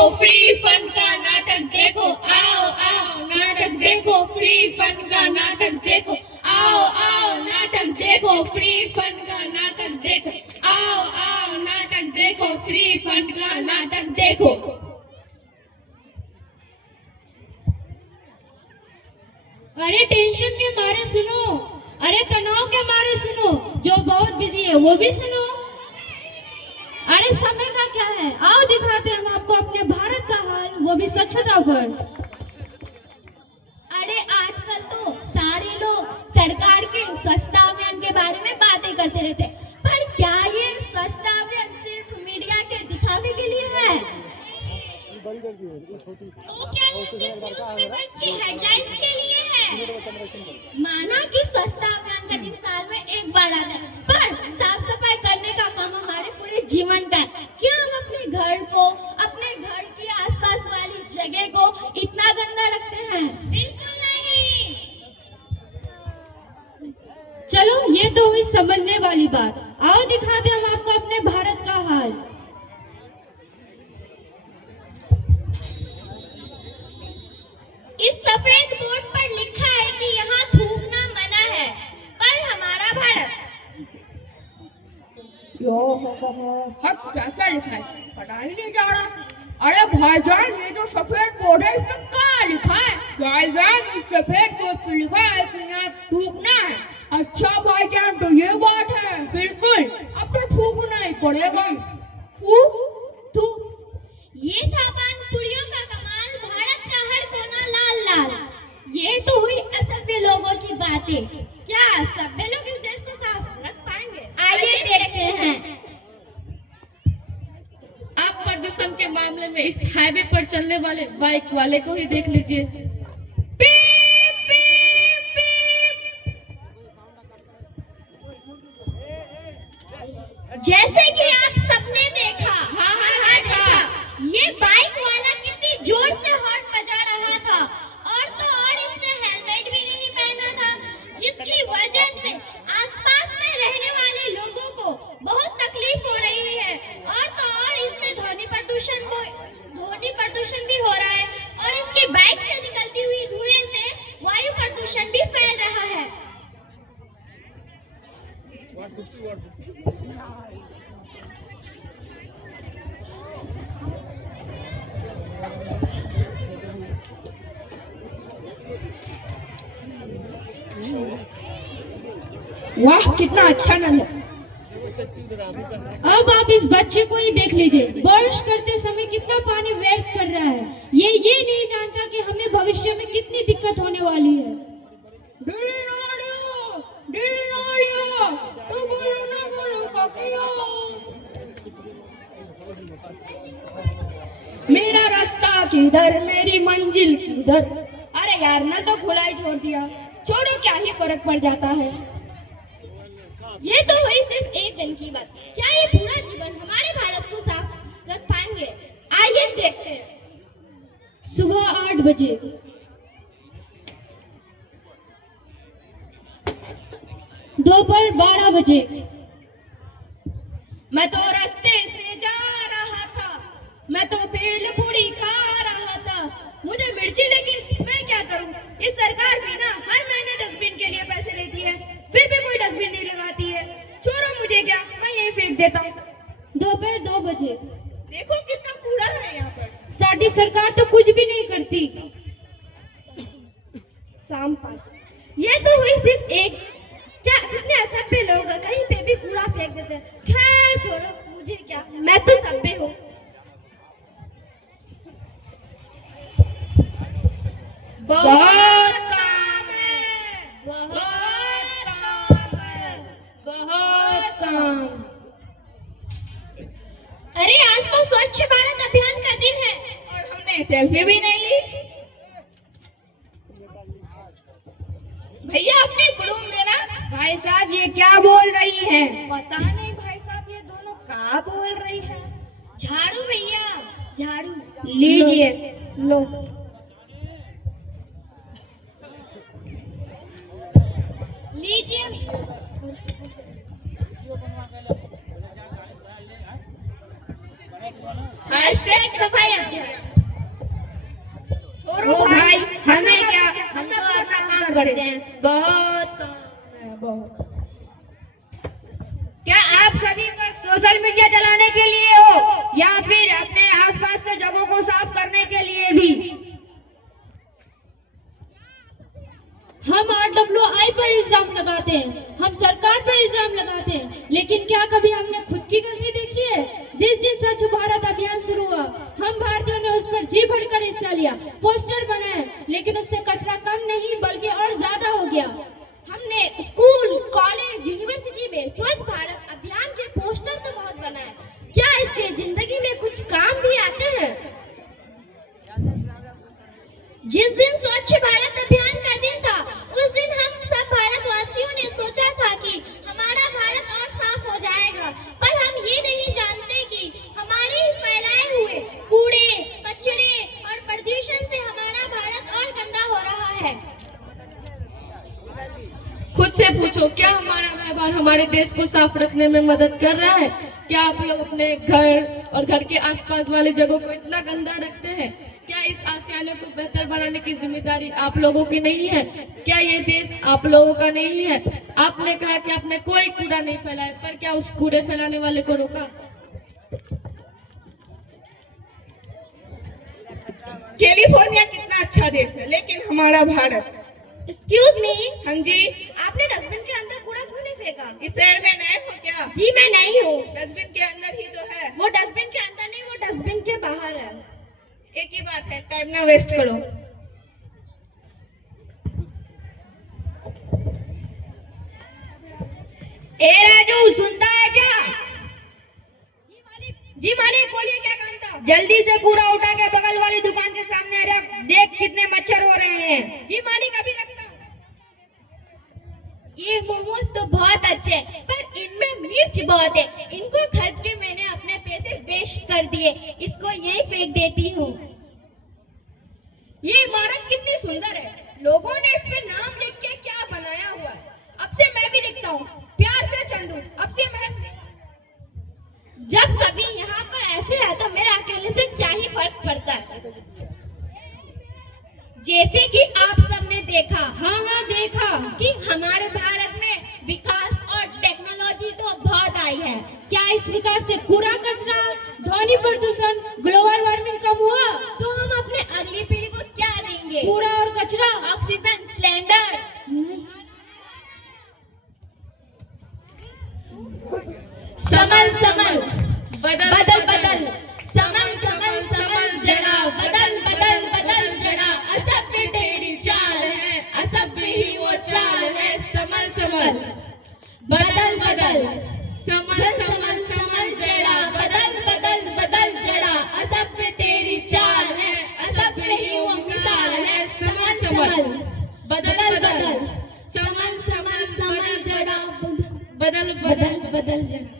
देखो, free fun का नाटक देखो, आओ आओ नाटक देखो, फ्री फन का नाटक देखो, आओ आओ नाटक देखो, फ्री फन का नाटक देखो, आओ आओ नाटक देखो, फ्री फन का नाटक देखो। अरे टेंशन के मारे सुनो, अरे तनाव के मारे सुनो, जो बहुत बिजी है वो भी सुनो। अरे समय का क्या है, आओ दिखाते हैं हम आपको अपने भारत का हाल, वो भी स्वच्छता पर। अरे आजकल तो सारे लोग सरकार के स्वच्छता अभियान के बारे में बातें करते रहते हैं, पर क्या ये स्वच्छता अभियान सिर्फ मीडिया के दिखावे के लिए है? तो क्या ये सिर्फ न्यूज़पेपर्स की हेडलाइंस के लिए है? माना कि स्वच्छता अभियान का दिन साल में एक बार आता है, पर साफ सफाई करने का काम हमारे पूरे जीवन का है। क्या हम अपने घर को, अपने घर के आसपास वाली जगह को इतना गंदा रखते हैं? बिल्कुल नहीं। चलो ये तो हुई समझने वाली बात, आओ दिखाते हैं हम आपको अपने भारत का हाल। इस सफेद बोर्ड पर लिखा है कि यहाँ थूकना मना है, पर हमारा भारत क्या क्या लिखा है, पता ही नहीं जा रहा। अरे भाईजान, ये जो सफेद बोर्ड है इसमें क्या लिखा है? भाईजान, इस सफेद बोर्ड पर लिखा है कि यहाँ थूकना है। अच्छा भाईजान, तो ये बात है। बिल्कुल, अब तो थूकना ही पड़ेगा। थू ये था पानपुरियों का कमाल, भारत का हर कोना लाल लाल। ये तो हुई असभ्य लोगों की बातें। क्या सभ्य लोग इस देश को साफ रख पाएंगे? आइए देखते हैं। आप प्रदूषण के मामले में इस हाईवे पर चलने वाले बाइक वाले को ही देख लीजिए। पीप पीप पीप। जैसे कि आप सबने देखा, हाँ देखा, ये बाइक वाला कितनी जोर से हॉर्न बजा रहा था, और तो और इसने हेलमेट भी नहीं पहना था, जिसकी वजह से आसपास में रहने वाले लोगों को बहुत तकलीफ हो रही है, और तो और इससे ध्वनि प्रदूषण भी हो रहा है, और इसकी बाइक से निकलती हुई धुएं से वायु प्रदूषण भी फैल रहा है। वाह, कितना अच्छा नल है। अब आप इस बच्चे को ही देख लीजिए, बारिश करते समय कितना पानी व्यर्थ कर रहा है। ये नहीं जानता कि हमें भविष्य में कितनी दिक्कत होने वाली है। तो बोलो ना बोलो काकिया। मेरा रास्ता किधर, मेरी मंजिल किधर। अरे यार, नल तो खुला ही छोड़ दिया, छोड़ो, क्या ही फर्क पड़ जाता है। ये तो हुई सिर्फ एक दिन की बात, क्या ये पूरा जीवन हमारे भारत को साफ रख पाएंगे? आइए देखते हैं। सुबह 8 बजे, दोपहर 12 बजे। मैं तो रास्ते से जा रहा था, मैं तो भेल पूरी खा रहा था, मुझे मिर्ची लगी, मैं क्या करूं? ये सरकार भी ना हर महीने डस्टबिन के लिए पैसे लेती है, फिर भी कोई डस्टबिन नहीं लगाती है। छोड़ो, मुझे क्या, मैं यही फेंक देता हूँ। दोपहर 2 बजे, देखो कितना कूड़ा है यहाँ पर। साडी सरकार तो कुछ भी नहीं करती। शाम 5। ये तो हुई सिर्फ एक, क्या कितने असभ्य लोग हैं, कहीं पे भी कूड़ा फेंक देते हैं। खैर छोड़ो, मुझे क्या, मैं तो सभ्य हूँ। बहुत काम है, बहुत काम है, बहुत काम। अरे आज तो स्वच्छ भारत अभियान का दिन है, और हमने सेल्फी भी नहीं ली। भैया, अपनी बुड़ूम देना। भाई साहब, ये क्या बोल रही है? पता नहीं भाई साहब, ये दोनों क्या बोल रही है। झाड़ू भैया, झाड़ू लीजिए। लो। लीजिए। हैशटैग सफाई अभियान। लगाते हैं, हम सरकार पर इल्जाम लगाते हैं, लेकिन क्या कभी हमने खुद की गलती देखी है? जिस दिन स्वच्छ भारत अभियान शुरू हुआ, हम भारतीयों ने उस पर जी भरकर हिस्सा लिया, पोस्टर बनाए, लेकिन उससे कचरा कम नहीं बल्कि और ज्यादा हो गया। हमने स्कूल, कॉलेज, यूनिवर्सिटी में स्वच्छ भारत अभियान के पोस्टर तो बहुत बनाए, क्या इसके जिंदगी में कुछ काम भी आते हैं? जिस दिन स्वच्छ भारत अभियान का दिन था, उस दिन हम सब भारतवासियों ने सोचा था कि हमारा भारत और साफ हो जाएगा, पर हम ये नहीं जानते कि हमारे फैलाए हुए कूड़े, कचरे और प्रदूषण से हमारा भारत और गंदा हो रहा है। खुद से पूछो, क्या हमारा व्यवहार हमारे देश को साफ रखने में मदद कर रहा है? क्या आप लोग अपने घर और घर के आसपास वाली जगहों को इतना गंदा रखते हैं? क्या इस आशियाने को बेहतर बनाने की जिम्मेदारी आप लोगों की नहीं है? क्या ये देश आप लोगों का नहीं है? आपने कहा कि आपने कोई कूड़ा नहीं फैलाया, पर क्या उस कूड़े फैलाने वाले को रोका? कैलिफोर्निया कितना अच्छा देश है, लेकिन हमारा भारत। एक्सक्यूज मी, हाँ जी, आपने डस्टबिन के अंदर कूड़ा क्यों नहीं फेंका? इस शहर में नए हो क्या? जी मैं नहीं हूँ। डस्टबिन के अंदर ही तो है। वो डस्टबिन के अंदर नहीं, वो डस्टबिन के बाहर है। एक ही बात है, टाइम ना वेस्ट करो। ए राजू, सुनता है क्या? जी मालिक, बोलिए क्या काम था? जल्दी से कूड़ा उठा के बगल वाली दुकान के सामने रख, देख कितने मच्छर हो रहे हैं। जी मालिक, अभी रखता हूँ। ये मोमोज तो बहुत अच्छे हैं, पर इनमें मिर्च बहुत है। इनको खरीद के मैंने अपने पैसे वेस्ट कर दिए, इसको यही फेंक देती हूँ। ये इमारत कितनी सुंदर है, लोगों ने इस पे नाम लिख के क्या बनाया हुआ है। अब से मैं भी लिखता हूँ, प्यार से चंदू। अब से मैं जब सभी यहाँ पर ऐसे है तो मेरे अकेले से क्या ही फर्क पड़ता है। जैसे कि आप सबने देखा, हाँ देखा कि हमारे भारत में विकास और टेक्नोलॉजी तो बहुत आई है। क्या इस विकास से कूड़ा, कचरा, ध्वनि प्रदूषण, ग्लोबल वार्मिंग कम हुआ? तो हम अपने अगली पीढ़ी को क्या देंगे? कूड़ा और कचरा, ऑक्सीजन सिलेंडर। समल समल बदल बदल, समल समल समल जड़ा, बदल बदल बदल जड़ा, असभ्य तेरी चाल है, असभ्य ही वो चाल है। समल समल बदल बदल, समल समल समल जड़ा, बदल बदल बदल जड़ा, असभ्य तेरी चाल है, असभ्य ही वो मिसाल है। समल समल बदल बदल, समल समल समल जड़ा, बदल बदल बदल जड़ा।